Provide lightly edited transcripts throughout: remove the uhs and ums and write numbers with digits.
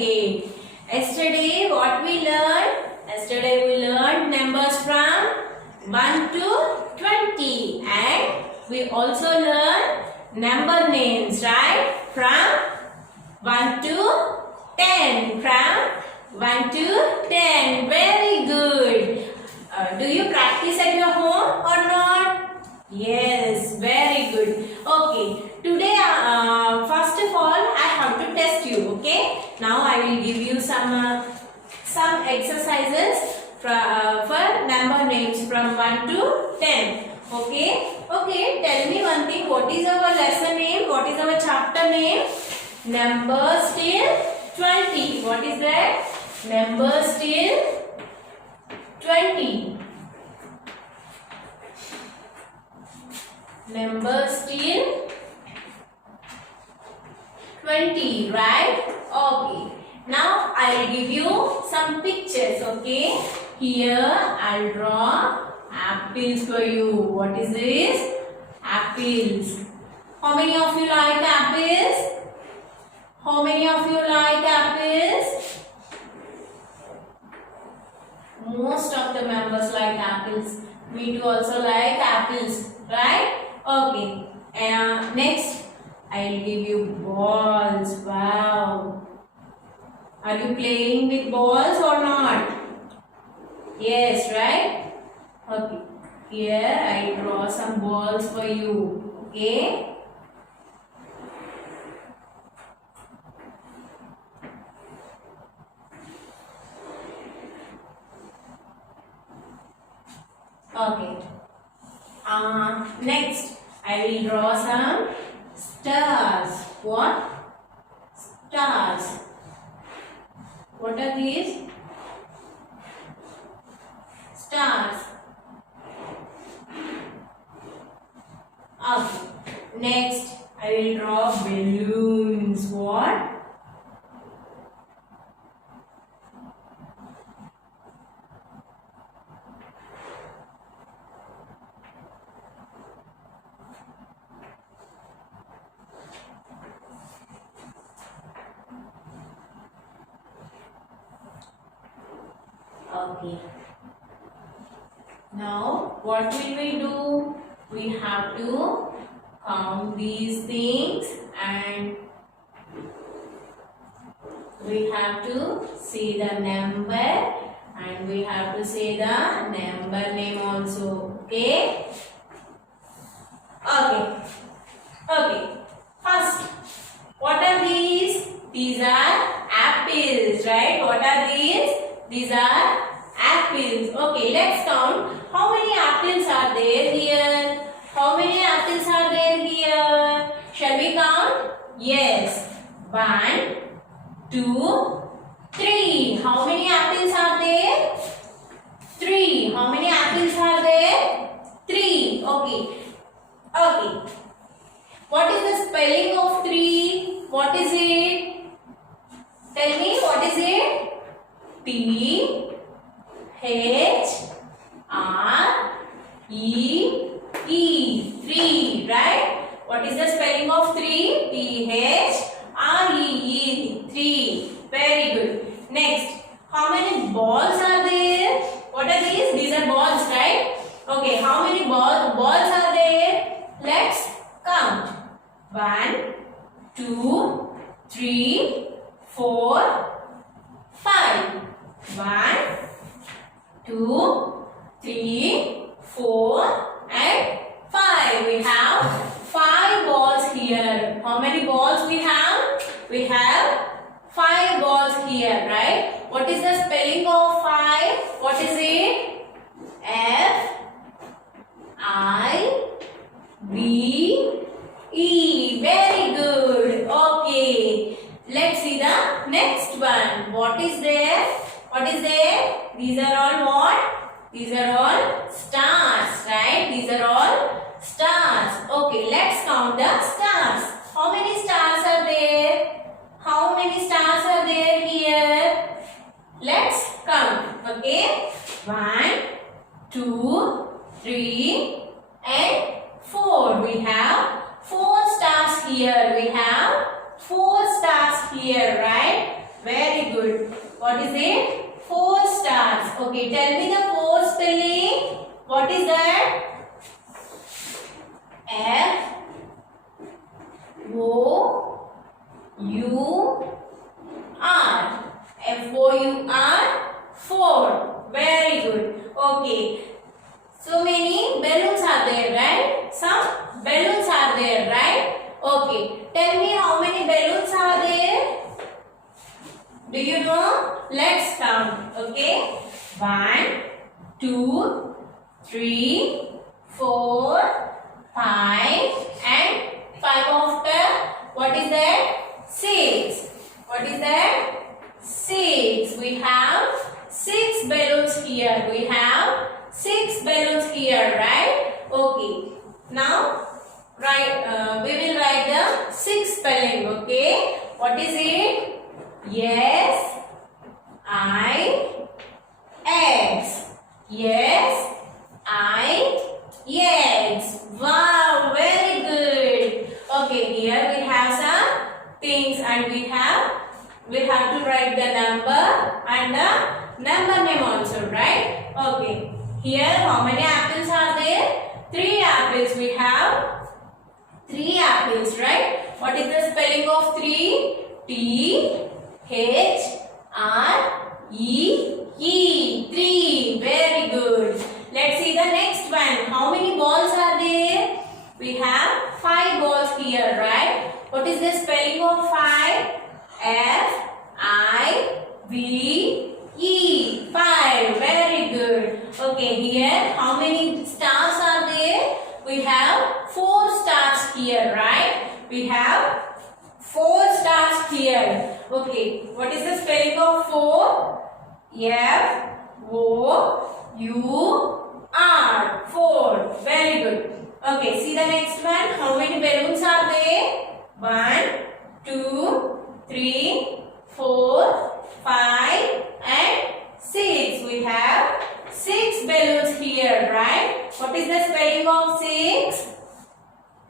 again. Yesterday what we learned? Yesterday we learned numbers from 1 to 20 and we also learned number names, right? From 1 to 10. From 1 to 10. Very good. Do you practice at your home or not? Yes, very good. Okay. Today, first of all, I have to test you. Okay. Now I will give you some exercises for number names from 1 to 10. Okay. Okay. Tell me one thing. What is our lesson name? What is our chapter name? Numbers till 20. What is that? Numbers till 20. Numbers till 20, right? Okay. Now I will give you some pictures, okay? Here I'll draw apples for you. What is this? Apples. How many of you like apples? How many of you like apples? Most of the members like apples. Me too also like apples, right? Okay. Next, I will give you balls. Wow. Are you playing with balls or not? Yes, right? Okay. Here I draw some balls for you. Okay. Okay. Next, I will draw some stars. What? Stars. What are these? Stars. Okay. Next, I will draw balloons. What? Okay. Now, what will we do? We have to count these things and we have to see the number and we have to say the number name also. Okay? Okay. Okay. First, what are these? These are apples, right? What are these? These are apples. Okay, let's count. How many apples are there here? How many apples are there here? Shall we count? Yes. 1, 2, 3. How many apples are there? 3. How many apples are there? 3. Okay. Okay. What is the spelling of 3? What is it? Tell me, what is it? T H R E E. 3, right? What is the spelling of 3? T H R E E. 3. Very good. Next, how many balls are there? What are these? These are balls, right? Okay, how many balls are there? Let's count. 1, 2, 3, 4, 5. 1, 2, 3, 4 and 5. We have 5 balls here. How many balls we have? We have 5 balls here, right? What is the spelling of 5? What is it? F I B E. Very good. Okay. Let's see the next one. What is there? What is there? These are all what? These are all stars, right? These are all stars. Okay, let's count the stars. How many stars are there? How many stars are there here? Let's count. Okay. 1, 2, 3 and 4. We have 4 stars here. We have 4 stars here, right? Very good. What is it? 4 stars. Okay, tell me the 4 spelling. What is that? F O U R. F O U R. 4. Very good. Okay. So many balloons are there, right? Some balloons are there, right? Okay. Tell me how many balloons are there? Do you know? Let's count. Okay. 1, 2, 3, 4, 5, and 5 after. What is that? 6. What is that? 6. We have 6 balloons here. We have 6 balloons here, right? Okay. Now, we will write the 6 spelling. Okay. What is it? Yes, I, X. Yes, I, X. Wow, very good. Okay, here we have some things, and we have to write the number and the number name also, right? Okay. Here, how many apples are there? 3 apples. We have 3 apples, right? What is the spelling of 3? T H R E E. 3. Very good. Let's see the next one. How many balls are there? We have 5 balls here, right? What is the spelling of 5? F I V E. 5. Very good. Okay, here how many stars are there? We have 4 stars here, right? We have 4 stars here. Okay, what is the spelling of 4? F O U R. 4. Very good. Okay, see the next one. How many balloons are there? 1, 2, 3, 4, 5, and 6. We have 6 balloons here, right? What is the spelling of 6?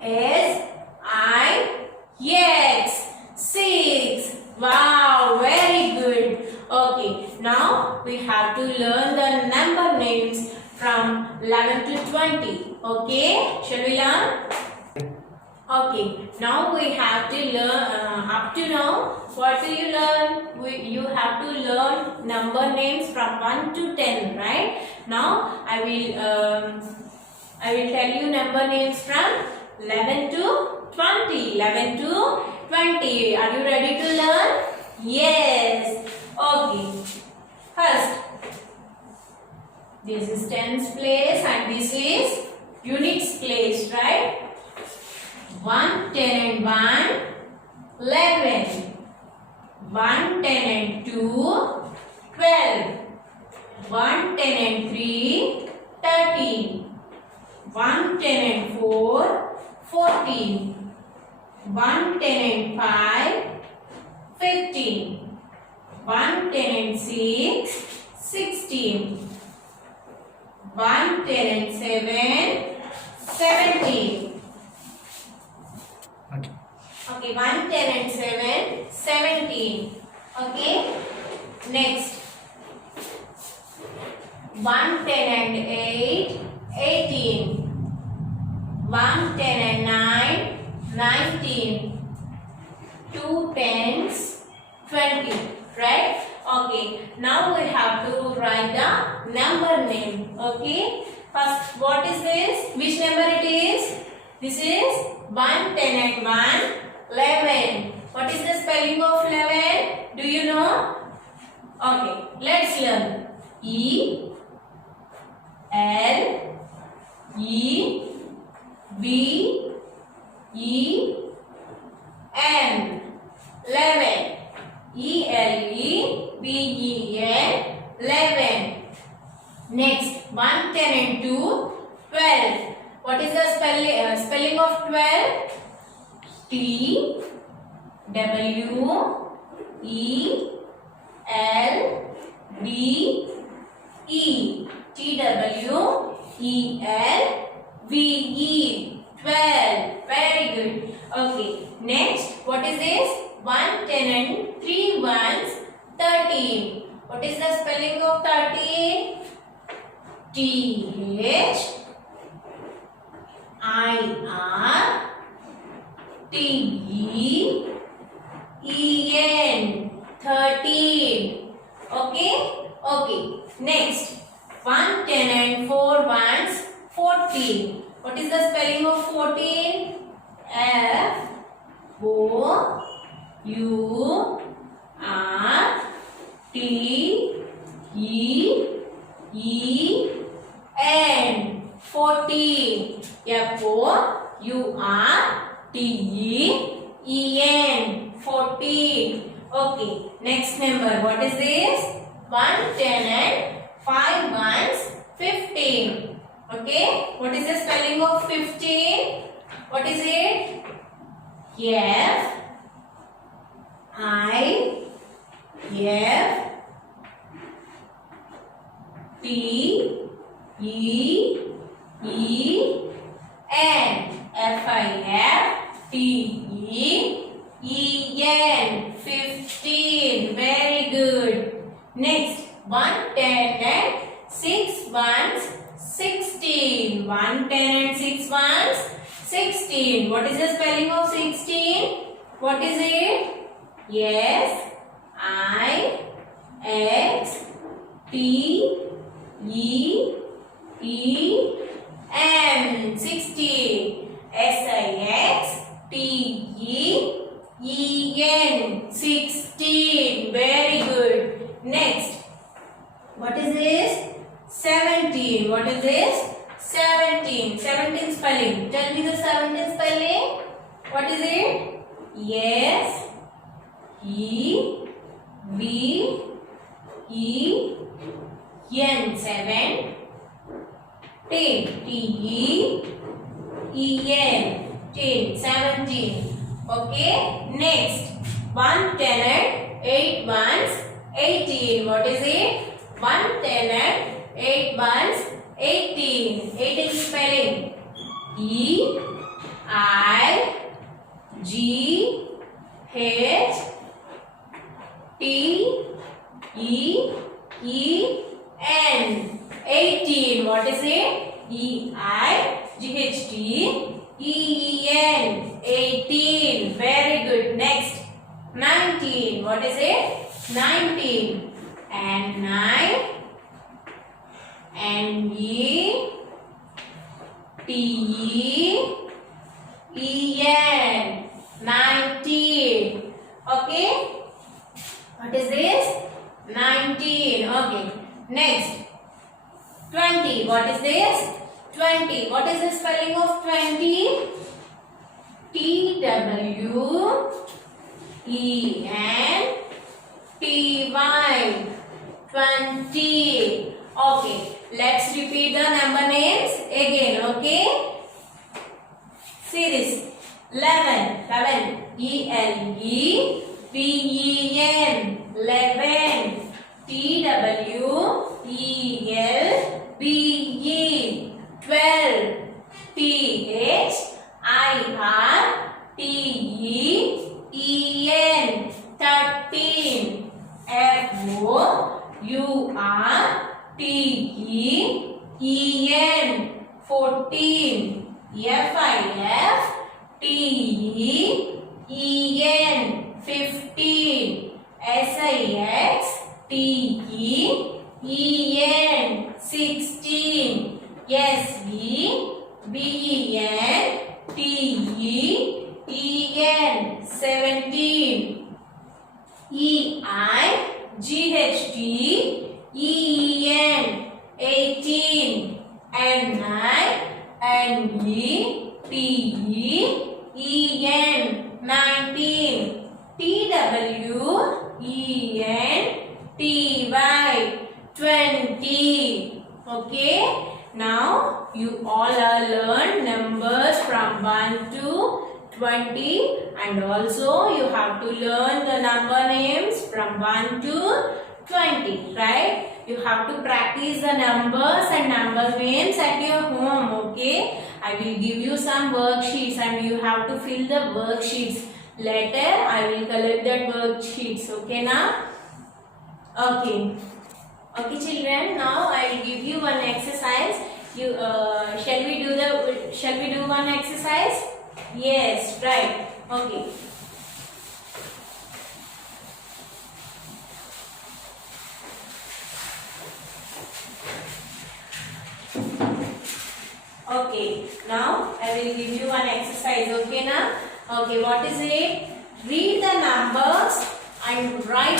S I X. 6. Wow, very good. Okay, now we have to learn the number names from 11 to 20. Okay, shall we learn? Okay, now we have to learn, up to now, what do you learn? You have to learn number names from 1 to 10, right? Now, I will tell you number names from 11 to 20. 11 to 20. Are you ready to learn? Yes. Okay. First, this is tens place and this is units place, right? 1, 10 and 1, 11. 1, 10 and 2, 12. 1, 10 and 3, 13. 1, 10 and 4, 14. 1, 10 and 5, 15. 1, 10 and 6, 16. 1, 10 and 7, 17. Okay, 1, 10 and 7, 17. Okay. Next. 1, 10 and 8, 18. 1, 10 and 9, 19. 2 tens, 20. Right? Okay. Now we have to write the number name. Okay. First, what is this? Which number it is? This is 1, 10 and 1, 11. What is the spelling of 11? Do you know? Okay. Let's learn. E L E V E N. 11. E L E V E N. 11. Next, 1, 10 and 2, 12. What is the spelling of 12? T W E L D E. T W E L V E. 12. Very good. Okay. Next, what is this? 1, 10 and 3 ones, 13. 13. What is the spelling of 13? THIRTEN. 13. Okay. Okay. Next. 1, 10 and 4 ones. 14. What is the spelling of 14? FOURTEN. 14. FOURTEN. 14. Okay. Next number. What is this? 1, 10 and 5 ones. 15. Okay. What is the spelling of 15? What is it? FIFTEN. 15. Very good. Next. 1, 10 and 6 ones. 16. 1, 10 and 6 ones. 16. What is the spelling of 16? What is it? SIXTEN. 16. SIXTEN. 16. Very good. Next. What is this? 17. What is this? 17. 17 spelling. Tell me the 17 spelling. What is it? SEVEN. 7. TEN. 17. Okay. Next. 1, 10 and 8 ones. 18. What is it? 1, 10 and 8 ones. 18. 18 spelling. EIGHTEN. 18. What is it? EIGHTEN. 18. Very good. Next. 19. What is it? 19. And 9. And TEN. 19. Okay. What is this? 19. Okay. Next. 20. What is this? 20. What is the spelling of 20? TWENTY. 20. Okay. Let's repeat the number names again. Okay. See this. 11. 11. ELEVEN. 11. TWELVE. 12. THIRTEN. 13. FOURTEN. 14. FIFTEN. 15. SIXTEN. 16. SBENTEN. 17. EIGHTEN. 18. And 9. And TEN. 19. TWENTY. 20. Okay. Now you all are learned numbers from 1 to 20, and also you have to learn the number names from 1 to 20, right? You have to practice the numbers and number names at your home. Okay, I will give you some worksheets and you have to fill the worksheets. Later I will collect that worksheets. Okay now. Okay. Okay, children. Now I will give you one exercise. You shall we do one exercise? Yes, right. Okay. Okay. Now I will give you one exercise. Okay, now. Okay. What is it? Read the numbers and write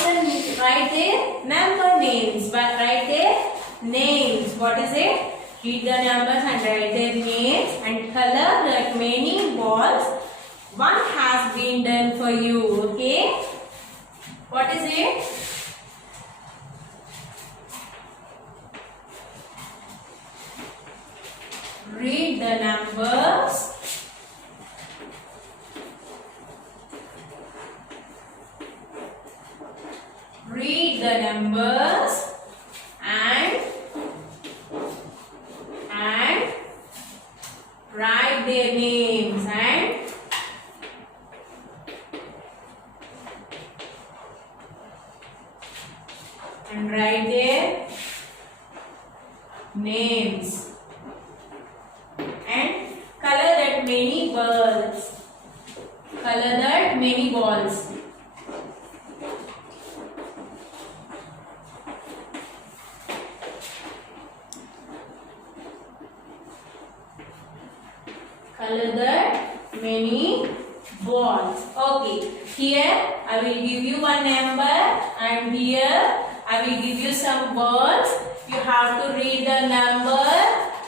their number names. But write their names. What is it? Read the numbers and write their names and color the remaining balls. One has been done for you. Okay. What is it? Read the numbers. Read the numbers and write their names and write their names and color that many balls. Color that many balls. Color that many balls. Okay. Here I will give you one number and here I will give you some balls. You have to read the number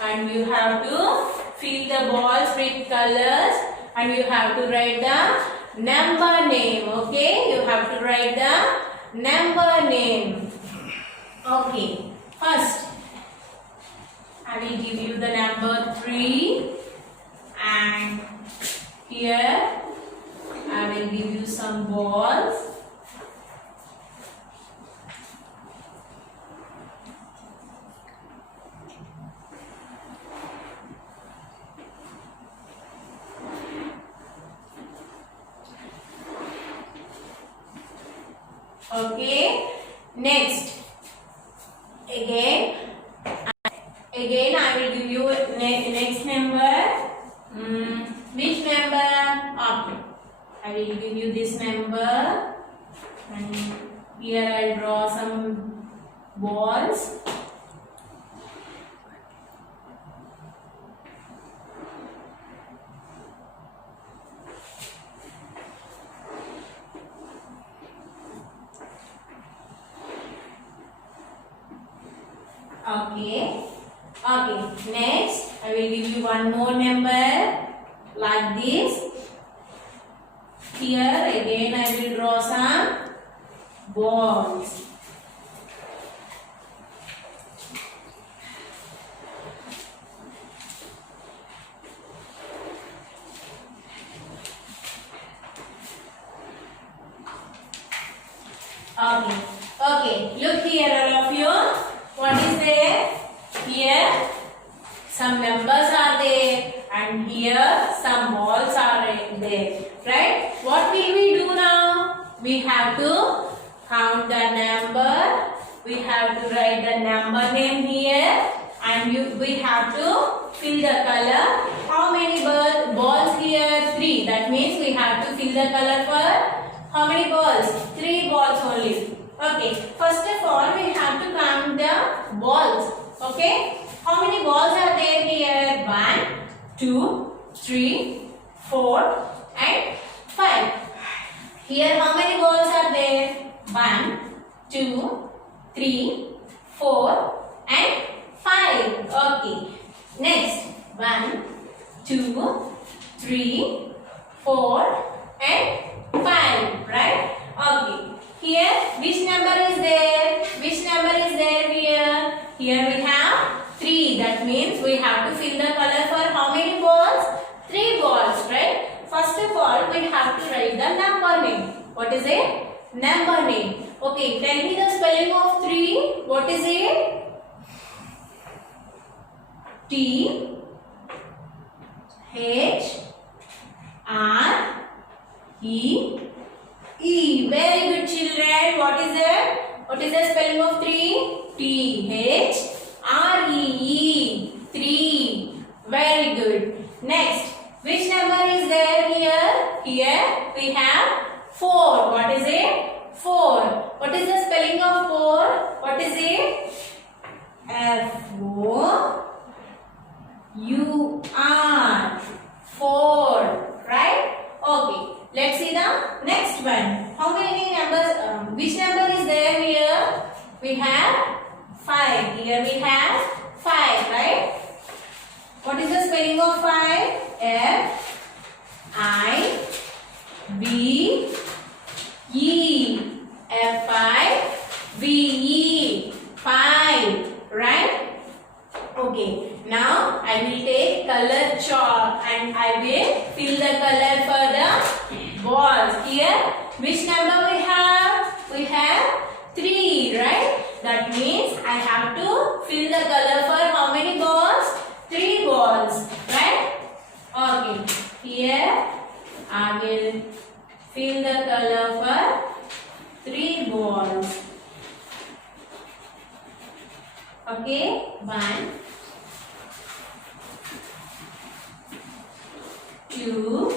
and you have to fill the balls with colors and you have to write the number name. Okay. You have to write the number name. Okay. First I will give you the number 3. And here I will give you some balls. Okay. Next, again I will give you next number. Which number? Okay. I will give you this number and here I will draw some balls. Okay. Okay. Next, I will give you one more number like this. Here again I will draw some balls. Okay. Okay. Look here, all of you. What is there? Here some numbers are there and here some balls are there. Right? What will we do now? We have to count the number. We have to write the number name here and we have to fill the color. How many balls here? 3. That means we have to fill the color for how many balls? 3 balls only. Okay. First of all, we have to count the balls. Okay. How many balls are there here? 1, 2, 3, 4 and 5. Here how many balls are there? 1, 2, 3, 4 and 5. Okay. Next 1, 2, 3, 4 and 5. Right? Okay. Here which number is there? Which number is there here? Here we have 3. That means we have to fill the color for how many balls? 3 balls. Right? First of all, we have to write the number name. What is it? Number name. Okay, tell me the spelling of 3. What is it? T H R E E. Very good, children. What is it? What is the spelling of 3? T-H-R-E-E. 3. Very good. Next, which number is there here? Here we have 4. What is it? 4. What is the spelling of 4? What is it? F-O-U-R. 4. Right? Okay. Let's see the next one. How many numbers? Which number is there here? We have 5. Here we have 5. Right? What is the spelling of 5? F-I-V-E. F-I-V-E. 5. Right? Okay. Now I will take color chalk and I will fill the color for the balls. Here, which number we have? We have 3. Right? That means I have to fill the color for how many balls? 3 balls, right? Okay, here I will fill the color for 3 balls. Okay, 1, 2,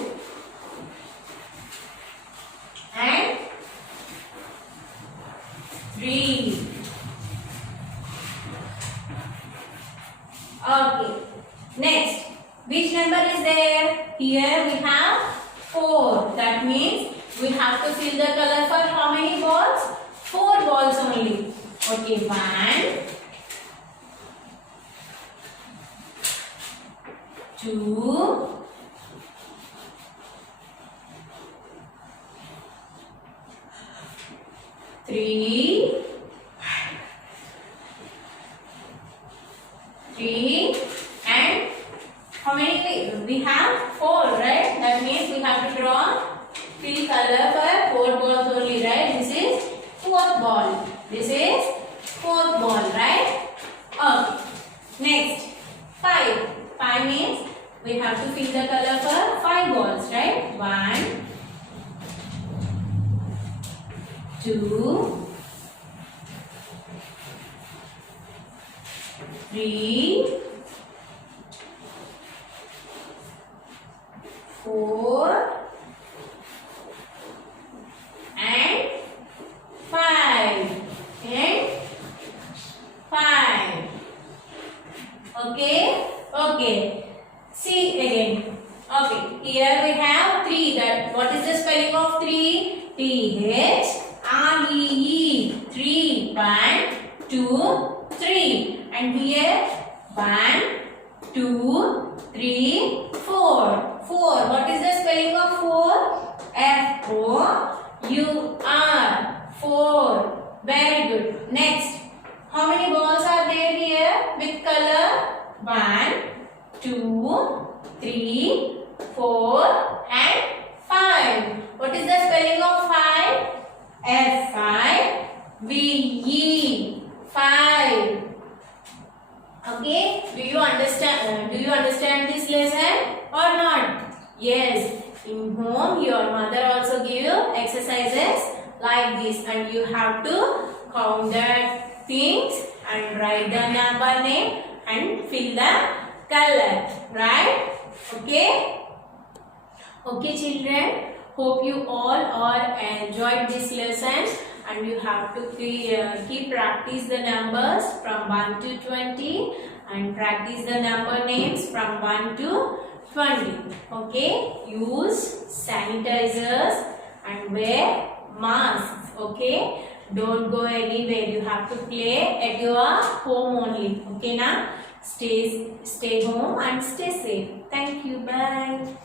and 3. Okay. Next, which number is there? Here we have 4. That means we have to fill the color for how many balls? 4 balls only. Okay, 1, 2, 3, 3, and how many we have? 4, right? That means we have to draw fill color for 4 balls only, right? This is 4th ball. This is 4th ball, right? Okay. Next, 5. 5 means we have to fill the color for 5 balls, right? 1, 2, 3, 4, and 5. And 5. Okay? Okay. See again. Okay. Here we have 3. That what is the spelling of 3? T-H-R-E-E. 3. 1, 2, 3. And here 1, 2, 3, 4. 4. What is the spelling of 4? F-O-U-R. 4. Very good. Next. How many balls are there here with color? 1, 2, 3, 4, and 5. What is the spelling of 5? F-I-V-E. 5. Okay, do you understand this lesson or not? Yes, in home your mother also give you exercises like this and you have to count the things and write the number name and fill the color, right? Okay? Okay children, hope you all are enjoyed this lesson. And you have to keep practice the numbers from 1 to 20 and practice the number names from 1 to 20. Okay? Use sanitizers and wear masks. Okay? Don't go anywhere. You have to play at your home only. Okay now? Stay home and stay safe. Thank you. Bye.